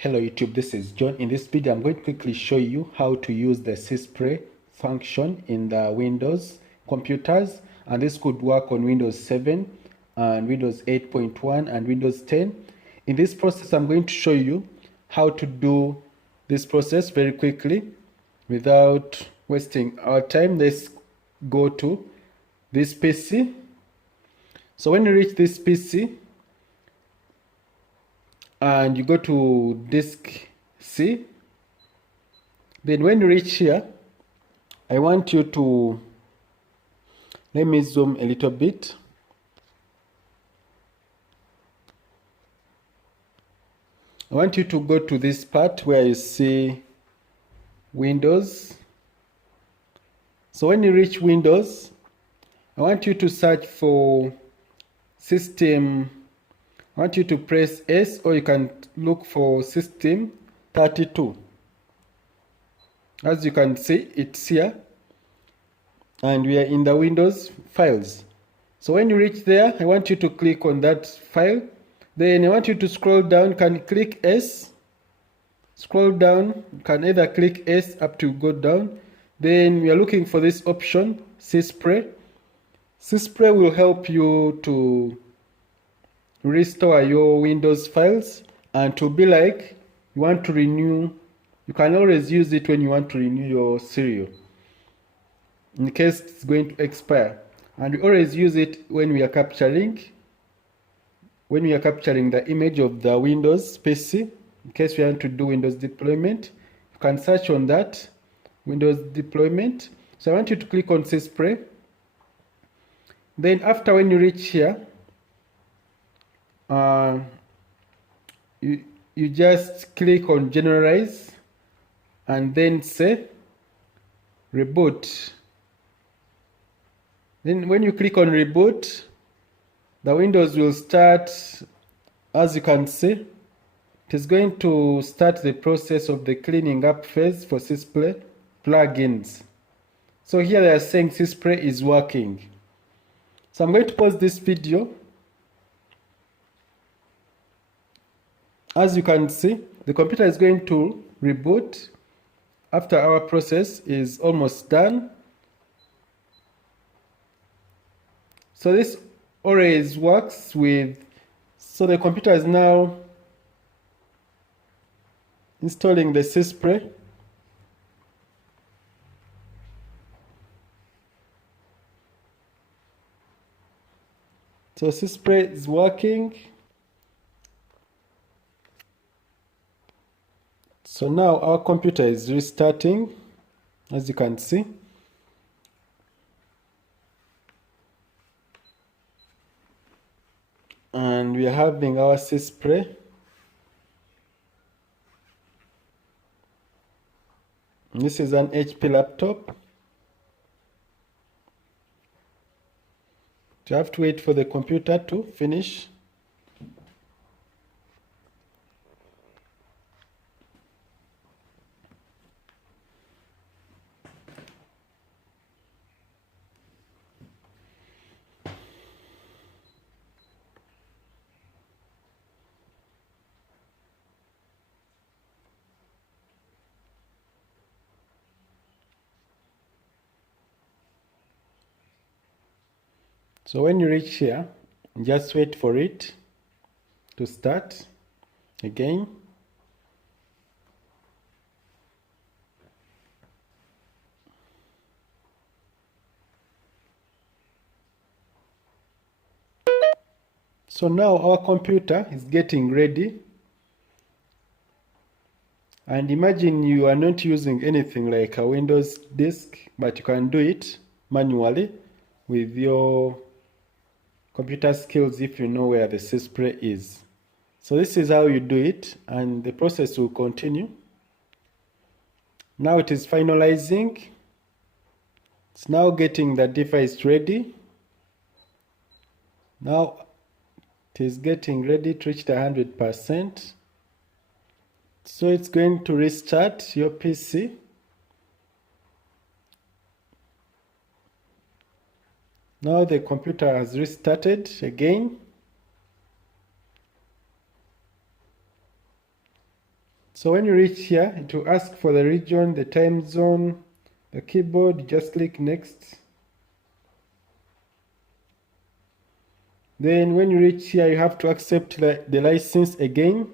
Hello YouTube, this is John. In this video, I'm going to quickly show you how to use the Sysprep function in the Windows computers. And this could work on Windows 7 and Windows 8.1 and Windows 10. In this process, I'm going to show you how to do this process very quickly without wasting our time. Let's go to this PC. So when you reach this PC, and you go to disk C, then when you reach here, I want you to, let me zoom a little bit. I want you to go to this part where you see Windows. So when you reach Windows, I want you to search for System. I want you to press S, or you can look for System 32. As you can see, it's here. And we are in the Windows files. So when you reach there, I want you to click on that file. Then I want you to scroll down. You can click S. Scroll down. You can either click S up to go down. Then we are looking for this option, Sysprep. Sysprep will help you to restore your Windows files, and to be like you want to renew. You can always use it when you want to renew your serial in case it's going to expire. And we always use it when we are capturing the image of the Windows PC. In case we want to do Windows deployment, you can search on that Windows deployment. So I want you to click on Sysprep. Then after, when you reach here, you just click on generalize and then say reboot. Then when you click on reboot, the Windows will start. As you can see, it is going to start the process of the cleaning up phase for Sysprep plugins. So here they are saying Sysprep is working. So I'm going to pause this video. As you can see, the computer is going to reboot after our process is almost done. So this always works with, so the computer is now installing the Sysprep. So Sysprep is working. So now our computer is restarting, as you can see. And we are having our Sysprep. This is an HP laptop. You have to wait for the computer to finish. So when you reach here, just wait for it to start again. So now our computer is getting ready. And imagine you are not using anything like a Windows disk, but you can do it manually with your computer skills if you know where the Sysprep is. So this is how you do it, and the process will continue. Now it is finalizing. It's now getting the device ready. Now it is getting ready to reach the 100%. So it's going to restart your PC. Now the computer has restarted again. So when you reach here, it will ask for the region, the time zone, the keyboard. Just click next. Then when you reach here, you have to accept the license again.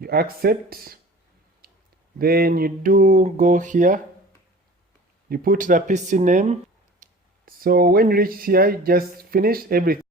You accept. Then you do go here. You put the PC name. So when you reach here, you just finish everything.